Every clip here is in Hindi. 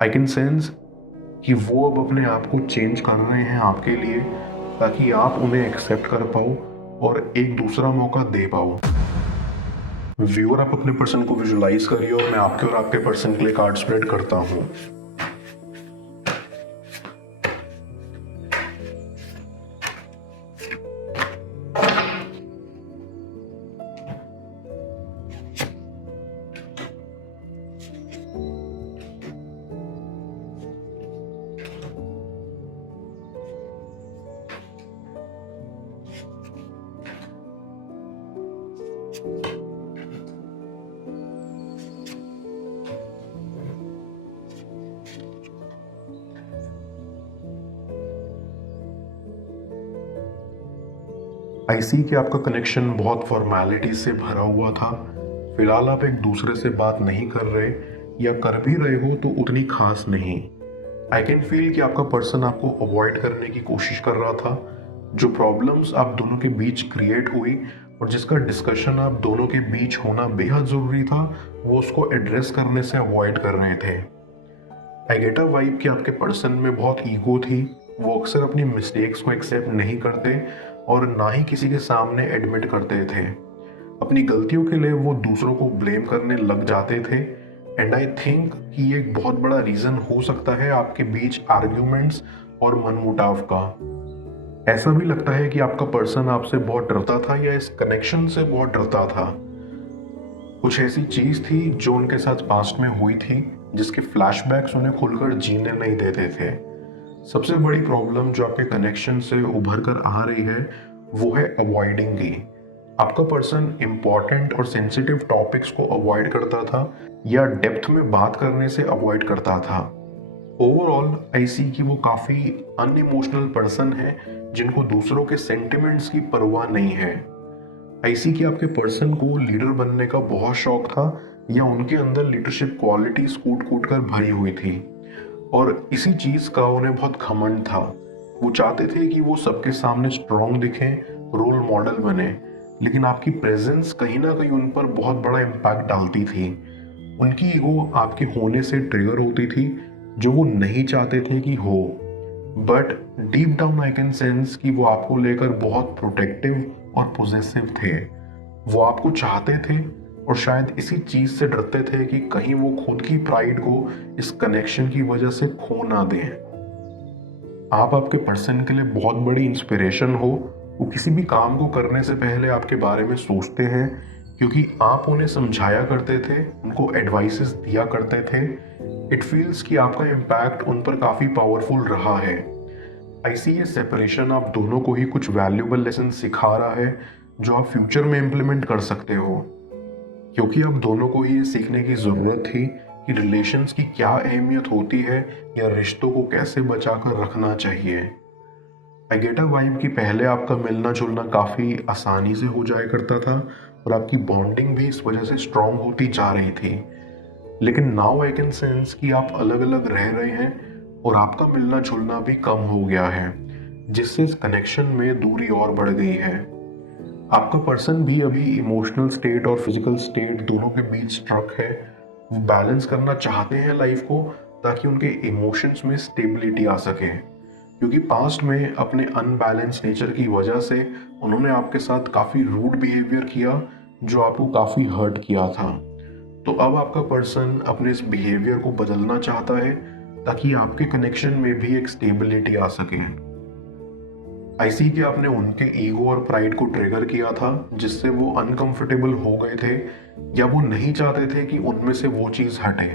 आई कैन सेंस कि वो अब अपने आप को चेंज कर रहे हैं आपके लिए, ताकि आप उन्हें एक्सेप्ट कर पाओ और एक दूसरा मौका दे पाओ। व्यूअर, आप अपने पर्सन को विजुलाइज करिए और मैं आपके और आपके पर्सन के लिए कार्ड स्प्रेड करता हूँ। आई सी कि आपका कनेक्शन बहुत फॉर्मेलिटी से भरा हुआ था। फिलहाल आप एक दूसरे से बात नहीं कर रहे, या कर भी रहे हो तो उतनी खास नहीं। आई कैन फील कि आपका पर्सन आपको अवॉइड करने की कोशिश कर रहा था। जो प्रॉब्लम्स आप दोनों के बीच क्रिएट हुई और जिसका डिस्कशन आप दोनों के बीच होना बेहद ज़रूरी था, वो उसको एड्रेस करने से अवॉइड कर रहे थे। आई गेट अ वाइब कि आपके पर्सन में बहुत ईगो थी। वो अक्सर अपनी मिस्टेक्स को एक्सेप्ट नहीं करते और ना ही किसी के सामने एडमिट करते थे। अपनी गलतियों के लिए वो दूसरों को ब्लेम करने लग जाते थे। एंड आई थिंक कि ये एक बहुत बड़ा रीज़न हो सकता है आपके बीच आर्ग्यूमेंट्स और मनमुटाव का। ऐसा भी लगता है कि आपका पर्सन आपसे बहुत डरता था या इस कनेक्शन से बहुत डरता था। कुछ ऐसी चीज थी जो उनके साथ पास्ट में हुई थी, जिसके फ्लैशबैक्स उन्हें खुलकर जीने नहीं देते थे। सबसे बड़ी प्रॉब्लम जो आपके कनेक्शन से उभर कर आ रही है वो है अवॉइडिंग की। आपका पर्सन इंपॉर्टेंट और सेंसिटिव टॉपिक्स को अवॉइड करता था या डेप्थ में बात करने से अवॉइड करता था। ओवरऑल आई सी कि वो काफी अनइमोशनल पर्सन है जिनको दूसरों के सेंटिमेंट्स की परवाह नहीं है। आई सी कि आपके पर्सन को लीडर बनने का बहुत शौक था या उनके अंदर लीडरशिप क्वालिटीज कूट कूट कर भरी हुई थी और इसी चीज का उन्हें बहुत घमंड था। वो चाहते थे कि वो सबके सामने स्ट्रांग दिखें, रोल मॉडल बने, लेकिन आपकी प्रेजेंस कहीं ना कहीं उन पर बहुत बड़ा इम्पैक्ट डालती थी। उनकी ईगो आपके होने से ट्रिगर होती थी, जो वो नहीं चाहते थे कि हो। But deep down I can sense कि वो आपको लेकर बहुत प्रोटेक्टिव और पोजेसिव थे। वो आपको चाहते थे और शायद इसी चीज से डरते थे कि कहीं वो खुद की प्राइड को इस कनेक्शन की वजह से खो ना दें। आप आपके पर्सन के लिए बहुत बड़ी इंस्पिरेशन हो। वो किसी भी काम को करने से पहले आपके बारे में सोचते हैं, क्योंकि आप उन्हें समझाया करते थे, उनको एडवाइसेस दिया करते थे। इट फील्स कि आपका इम्पैक्ट उन पर काफ़ी पावरफुल रहा है। ऐसी ये सेपरेशन आप दोनों को ही कुछ वैल्यूबल लेसन सिखा रहा है जो आप फ्यूचर में इम्प्लीमेंट कर सकते हो, क्योंकि आप दोनों को ही ये सीखने की ज़रूरत थी कि रिलेशंस की क्या अहमियत होती है या रिश्तों को कैसे बचाकर रखना चाहिए। आई गेट अ वाइब कि पहले आपका मिलना जुलना काफ़ी आसानी से हो जाया करता था और आपकी बॉन्डिंग भी इस वजह से स्ट्रांग होती जा रही थी। लेकिन नाउ आई कैन सेंस कि आप अलग अलग रह रहे हैं और आपका मिलना जुलना भी कम हो गया है, जिससे इस कनेक्शन में दूरी और बढ़ गई है। आपका पर्सन भी अभी इमोशनल स्टेट और फिजिकल स्टेट दोनों के बीच स्ट्रक है। वो बैलेंस करना चाहते हैं लाइफ को, ताकि उनके इमोशंस में स्टेबिलिटी आ सके, क्योंकि पास्ट में अपने अनबैलेंस नेचर की वजह से उन्होंने आपके साथ काफ़ी रूड बिहेवियर किया जो आपको काफ़ी हर्ट किया था। तो अब आपका पर्सन अपने इस बिहेवियर को बदलना चाहता है ताकि आपके कनेक्शन में भी एक स्टेबिलिटी आ सके। आई सी कि आपने उनके ईगो और प्राइड को ट्रिगर किया था, जिससे वो अनकंफर्टेबल हो गए थे या वो नहीं चाहते थे कि उनमें से वो चीज़ हटे,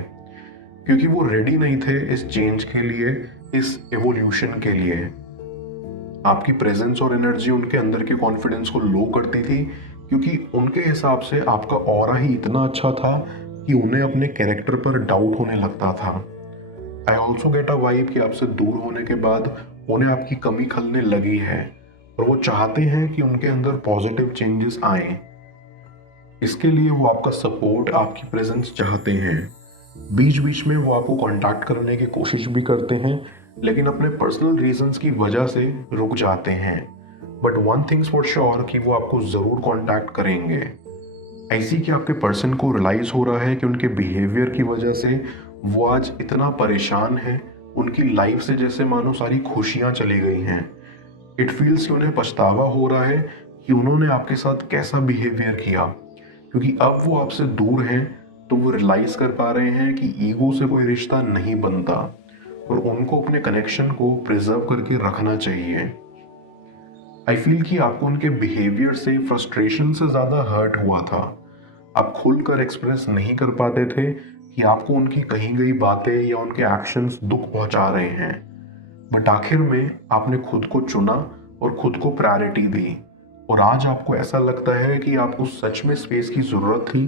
क्योंकि वो रेडी नहीं थे इस चेंज के लिए, इस एवोल्यूशन के लिए। आपकी प्रेजेंस और एनर्जी उनके अंदर के कॉन्फिडेंस को लो करती थी, क्योंकि उनके हिसाब से आपका ऑरा ही इतना अच्छा था कि उन्हें अपने कैरेक्टर पर डाउट होने लगता था। I also get a vibe कि आपसे दूर होने के बाद उन्हें आपकी कमी खलने लगी है और वो चाहते हैं कि उनके अंदर पॉजिटिव चेंजेस आए। इसके लिए वो आपका सपोर्ट, आपकी प्रेजेंस चाहते हैं। बीच बीच में वो आपको कांटेक्ट करने की कोशिश भी करते हैं, लेकिन अपने पर्सनल रीजंस की वजह से रुक जाते हैं। But one things for sure कि वो आपको ज़रूर कांटेक्ट करेंगे। ऐसी कि आपके पर्सन को रियलाइज हो रहा है कि उनके बिहेवियर की वजह से वो आज इतना परेशान है, उनकी लाइफ से जैसे मानो सारी खुशियां चली गई हैं। इट फील्स कि उन्हें पछतावा हो रहा है कि उन्होंने आपके साथ कैसा बिहेवियर किया, क्योंकि अब वो आपसे दूर हैं तो वो रियलाइज कर पा रहे हैं कि ईगो से कोई रिश्ता नहीं बनता और उनको अपने कनेक्शन को प्रिजर्व करके रखना चाहिए। आई फील कि आपको उनके बिहेवियर से फ्रस्ट्रेशन से ज़्यादा हर्ट हुआ था। आप खुलकर एक्सप्रेस नहीं कर पाते थे कि आपको उनकी कही गई बातें या उनके एक्शंस दुख पहुंचा रहे हैं, बट आखिर में आपने खुद को चुना और खुद को प्रायोरिटी दी और आज आपको ऐसा लगता है कि आपको सच में स्पेस की ज़रूरत थी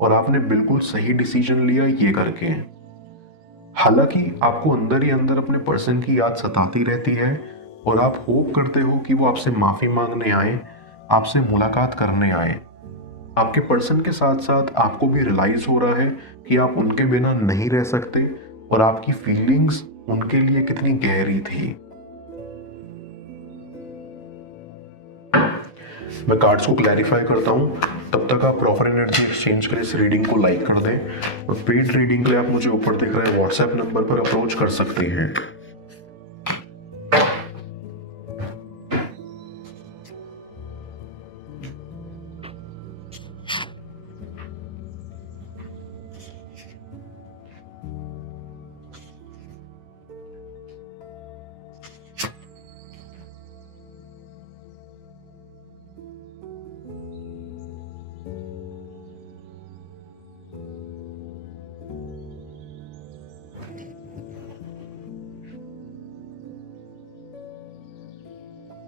और आपने बिल्कुल सही डिसीजन लिया ये करके। हालांकि आपको अंदर ही अंदर अपने पर्सन की याद सताती रहती है और आप होप करते हो कि वो आपसे माफ़ी मांगने आए, आपसे मुलाकात करने आए। आपके पर्सन के साथ साथ आपको भी रियलाइज हो रहा है कि आप उनके बिना नहीं रह सकते और आपकी फीलिंग्स उनके लिए कितनी गहरी थी। मैं कार्ड्स को क्लैरिफाई करता हूँ, तब तक आप प्रॉपर एनर्जी एक्सचेंज के लिए इस रीडिंग को लाइक कर दें और पेड रीडिंग के लिए आप मुझे ऊपर दिख रहे व्हाट्सएप नंबर पर अप्रोच कर सकते हैं।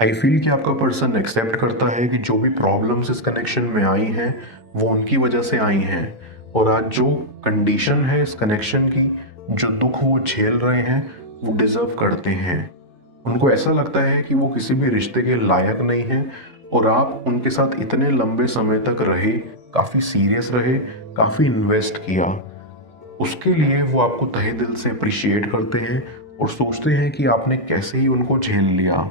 आई फील कि आपका पर्सन एक्सेप्ट करता है कि जो भी प्रॉब्लम्स इस कनेक्शन में आई हैं वो उनकी वजह से आई हैं और आज जो कंडीशन है इस कनेक्शन की, जो दुख वो झेल रहे हैं वो डिजर्व करते हैं। उनको ऐसा लगता है कि वो किसी भी रिश्ते के लायक नहीं हैं और आप उनके साथ इतने लंबे समय तक रहे, काफ़ी सीरियस रहे, काफ़ी इन्वेस्ट किया, उसके लिए वो आपको तहे दिल से अप्रिशिएट करते हैं और सोचते हैं कि आपने कैसे ही उनको झेल लिया।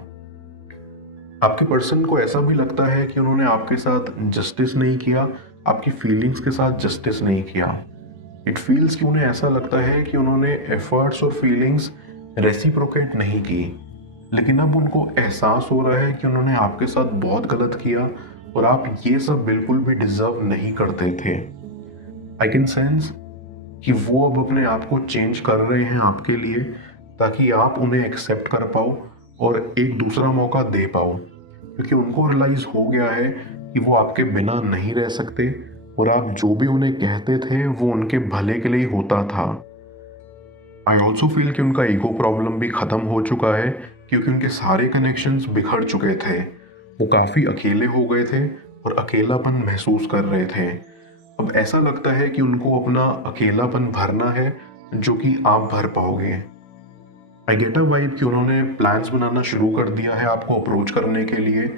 आपके पर्सन को ऐसा भी लगता है कि उन्होंने आपके साथ जस्टिस नहीं किया, आपकी फीलिंग्स के साथ जस्टिस नहीं किया। इट फील्स कि उन्हें ऐसा लगता है कि उन्होंने एफर्ट्स और फीलिंग्स रेसिप्रोकेट नहीं की, लेकिन अब उनको एहसास हो रहा है कि उन्होंने आपके साथ बहुत गलत किया और आप ये सब बिल्कुल भी डिजर्व नहीं करते थे। आई कैन सेंस कि वो अब अपने आप को चेंज कर रहे हैं आपके लिए, ताकि आप उन्हें एक्सेप्ट कर पाओ और एक दूसरा मौका दे पाओ, क्योंकि उनको रियलाइज हो गया है कि वो आपके बिना नहीं रह सकते और आप जो भी उन्हें कहते थे वो उनके भले के लिए होता था। आई ऑल्सो फील कि उनका ईगो प्रॉब्लम भी ख़त्म हो चुका है, क्योंकि उनके सारे कनेक्शंस बिखर चुके थे। वो काफ़ी अकेले हो गए थे और अकेलापन महसूस कर रहे थे। अब ऐसा लगता है कि उनको अपना अकेलापन भरना है, जो कि आप भर पाओगे। आई गेट अ वाइब कि उन्होंने प्लान्स बनाना शुरू कर दिया है आपको अप्रोच करने के लिए।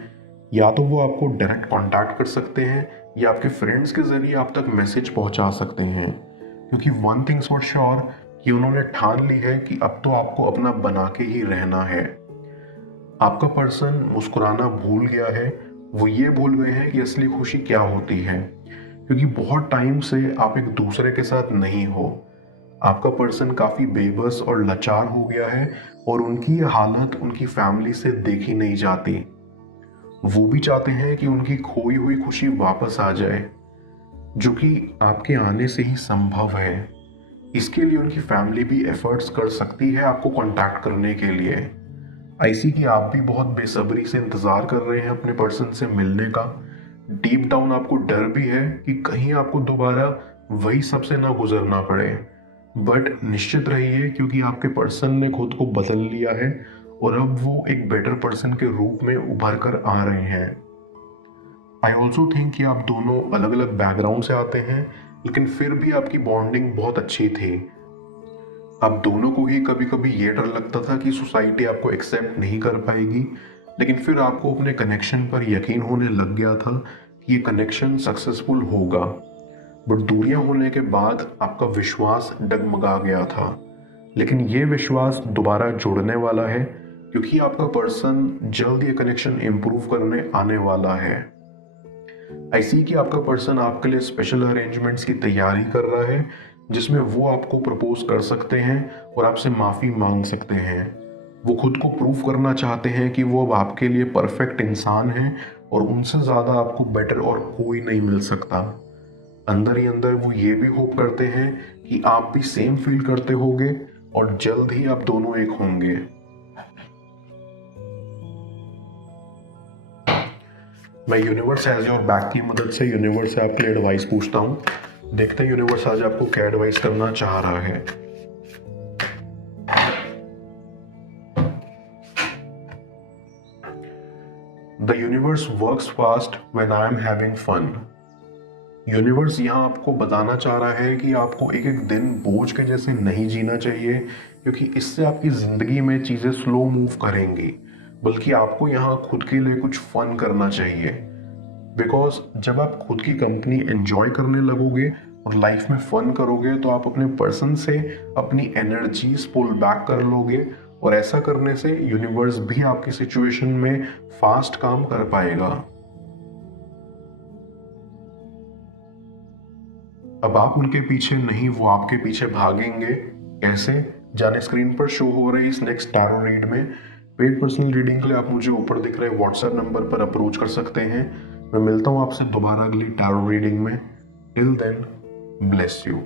या तो वो आपको डायरेक्ट कांटेक्ट कर सकते हैं या आपके फ्रेंड्स के ज़रिए आप तक मैसेज पहुंचा सकते हैं, क्योंकि वन थिंग्स फॉर श्योर कि उन्होंने ठान ली है कि अब तो आपको अपना बना के ही रहना है। आपका पर्सन मुस्कुराना भूल गया है, वो ये भूल गए हैं कि असली खुशी क्या होती है, क्योंकि बहुत टाइम से आप एक दूसरे के साथ नहीं हो। आपका पर्सन काफ़ी बेबस और लाचार हो गया है और उनकी ये हालत उनकी फैमिली से देखी नहीं जाती। वो भी चाहते हैं कि उनकी खोई हुई खुशी वापस आ जाए, जो कि आपके आने से ही संभव है। इसके लिए उनकी फैमिली भी एफर्ट्स कर सकती है आपको कांटेक्ट करने के लिए। आई सी कि आप भी बहुत बेसब्री से इंतज़ार कर रहे हैं अपने पर्सन से मिलने का। डीप डाउन आपको डर भी है कि कहीं आपको दोबारा वही सबसे ना गुजरना पड़े, बट निश्चित रहिए क्योंकि आपके पर्सन ने खुद को बदल लिया है और अब वो एक बेटर पर्सन के रूप में उभर कर आ रहे हैं। आई ऑल्सो थिंक कि आप दोनों अलग अलग बैकग्राउंड से आते हैं, लेकिन फिर भी आपकी बॉन्डिंग बहुत अच्छी थी। आप दोनों को ही कभी कभी ये डर लगता था कि सोसाइटी आपको एक्सेप्ट नहीं कर पाएगी, लेकिन फिर आपको अपने कनेक्शन पर यकीन होने लग गया था कि ये कनेक्शन सक्सेसफुल होगा। बट दूरियां होने के बाद आपका विश्वास डगमगा गया था, लेकिन ये विश्वास दोबारा जुड़ने वाला है, क्योंकि आपका पर्सन जल्द ये कनेक्शन इम्प्रूव करने आने वाला है। आई सी कि आपका पर्सन आपके लिए स्पेशल अरेंजमेंट्स की तैयारी कर रहा है, जिसमें वो आपको प्रपोज कर सकते हैं और आपसे माफ़ी मांग सकते हैं। वो खुद को प्रूव करना चाहते हैं कि वो अब आपके लिए परफेक्ट इंसान हैं और उनसे ज़्यादा आपको बेटर और कोई नहीं मिल सकता। अंदर ही अंदर वो ये भी होप करते हैं कि आप भी सेम फील करते होगे और जल्द ही आप दोनों एक होंगे। मैं यूनिवर्स एज योर बैक की मदद से यूनिवर्स से आपके लिए एडवाइस पूछता हूँ। देखते हैं यूनिवर्स आज आपको क्या एडवाइस करना चाह रहा है। The universe works fast when I am having fun. Universe यहाँ आपको बताना चाह रहा है कि आपको एक एक दिन बोझ के जैसे नहीं जीना चाहिए, क्योंकि इससे आपकी ज़िंदगी में चीज़ें स्लो मूव करेंगी, बल्कि आपको यहाँ खुद के लिए कुछ फन करना चाहिए। बिकॉज जब आप खुद की कंपनी एंजॉय करने लगोगे और लाइफ में फन करोगे तो आप अपने पर्सन से अपनी एनर्जीज पुल बैक कर लोगे, और ऐसा करने से यूनिवर्स भी आपकी सिचुएशन में फास्ट काम कर पाएगा। अब आप उनके पीछे नहीं, वो आपके पीछे भागेंगे। कैसे, जाने स्क्रीन पर शो हो रही इस नेक्स्ट टैरो रीड में। पेड पर्सनल रीडिंग के लिए आप मुझे ऊपर दिख रहे व्हाट्सएप नंबर पर अप्रोच कर सकते हैं। मैं मिलता हूँ आपसे दोबारा अगली टैरो रीडिंग में। Till then, bless you.